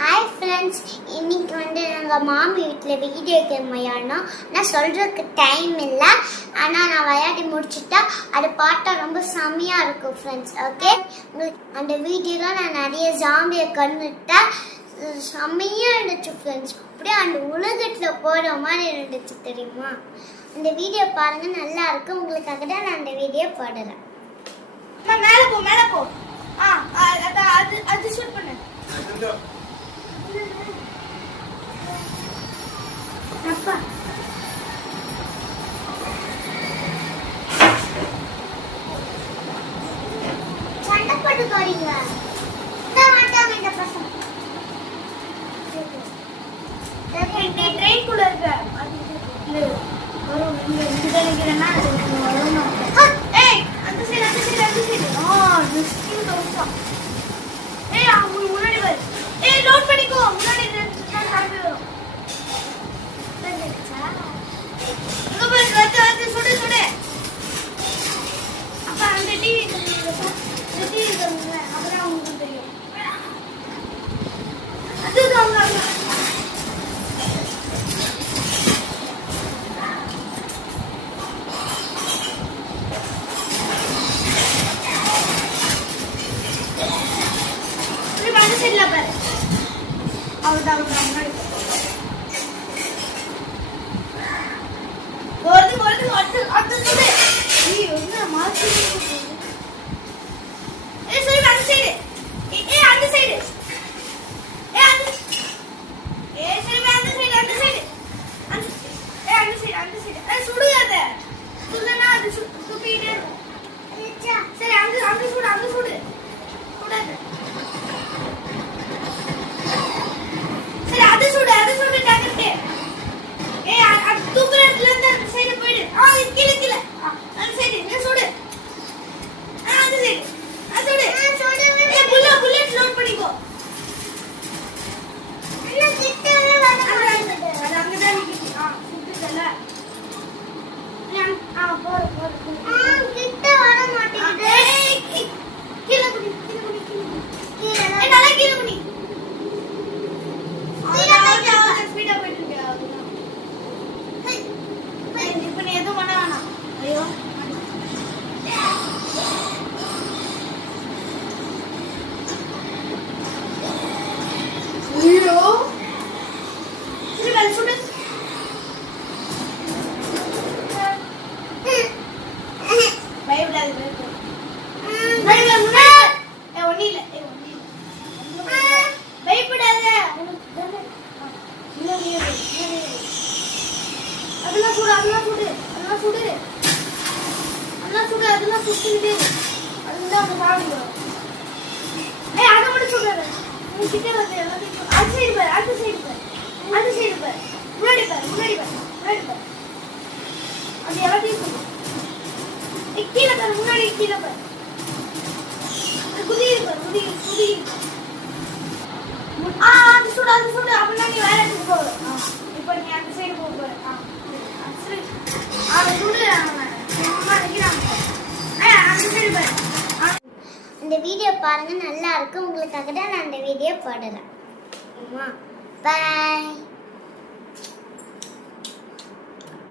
Hi friends, இன்னைக்கு நாங்கள் மாமி வீட்டில் வீடியோ கேம் விளையாடணும். நான் சொல்கிறதுக்கு டைம் இல்லை, ஆனால் நான் விளையாடி முடிச்சுட்டா அது பார்த்தா ரொம்ப செம்மையாக இருக்கும் ஃப்ரெண்ட்ஸ். ஓகே, உங்களுக்கு அந்த வீடியோவில் நான் நிறைய ஜாம்பியை கண்டுட்டேன். செம்மையாக இருந்துச்சு ஃப்ரெண்ட்ஸ். அப்படியே அந்த உலகத்தில் போகிற மாதிரி இருந்துச்சு தெரியுமா. அந்த வீடியோ பாருங்கள், நல்லா இருக்கும். உங்களுக்காக தான் நான் அந்த வீடியோ போடலை. மேலே போ அது ஷூட் பண்ணு. அப்பா சண்டை போட்டு போறீங்க. மாட்டாங்க இந்த பசங்க. ட்ரெயின் குள்ள இருக்க வரும். இங்க நிக்கிறேன்னா வரும். ஏய், அந்த சைடு ஏய், அவங்க முன்னாடி வர. ஏய், நோட் பண்ணிக்கோ. முன்னாடி சாமி வரும். சுடு. அப்ப அந்த டிவி அப்புறம் உங்களுக்கு தெரியும். அதுதான் அவ்வளோதான் முன்னாடி அடுத்து சொல்லு. நீ என்ன மாற்றி சொல்லு. அந்த சைடு அந்த சைடு சுடுகாத சுடுனா அது துப்பிட்டே இருக்கும். சரி, அங்க சுடு சுடாது. சரி, அது சுடு டாக்டர். ஏய், அது தூக்குற இடத்துல இருந்து அந்த சைடு போயிடு. கீழே அந்த சைடு நீ சுடு. அந்த சைடு சுடு. ஏய், புல்லட் லோட் பண்ணிக்கோ. என்ன கிட்ட வர மாட்டேங்குது. அது அங்க தான் நிக்குது. சுடுதல. போற கிட்ட வர மாட்டேங்குது. ஏய், கீழே குடி. ஏய், நல்லா கீழே குடி. ஸ்பீடா போயிட்டு இருக்க. இப்ப நீ எதுவும் பண்ண வேணாம். ஐயோ, சுடு. பயப்படாது. பயப்படாத. அதெல்லாம் சுட்டுக்கிட்டே அதுதான் அவங்க சாப்பிடுவோம். ஏய், அதை மட்டும் சொல்றாரு. நீ கிட்ட வந்து எல்லாத்தையும் அந்த சைடு பாரு. முன்னாடி பாரு. அது எல்லாத்தையும் சொல்லு. கீழே பாரு, முன்னாடி கீழே பாரு. குதி அது சுடு. அப்படின்னா நீ வேற இடத்துக்கு போக. இப்ப நீ அந்த சைடு போக போற. இந்த வீடியோ பாருங்க, நல்லா இருக்கும். உங்களுக்காக தான் நான் அந்த வீடியோ போடலை. பாய்.